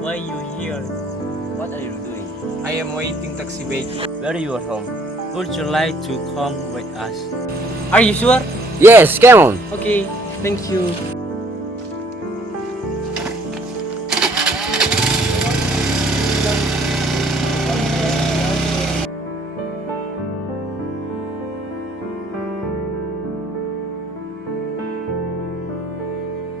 Why you here? What are you doing? I am waiting taxi babe. Where are your home? Would you like to come with us? Are you sure? Yes, come on. Okay, thank you.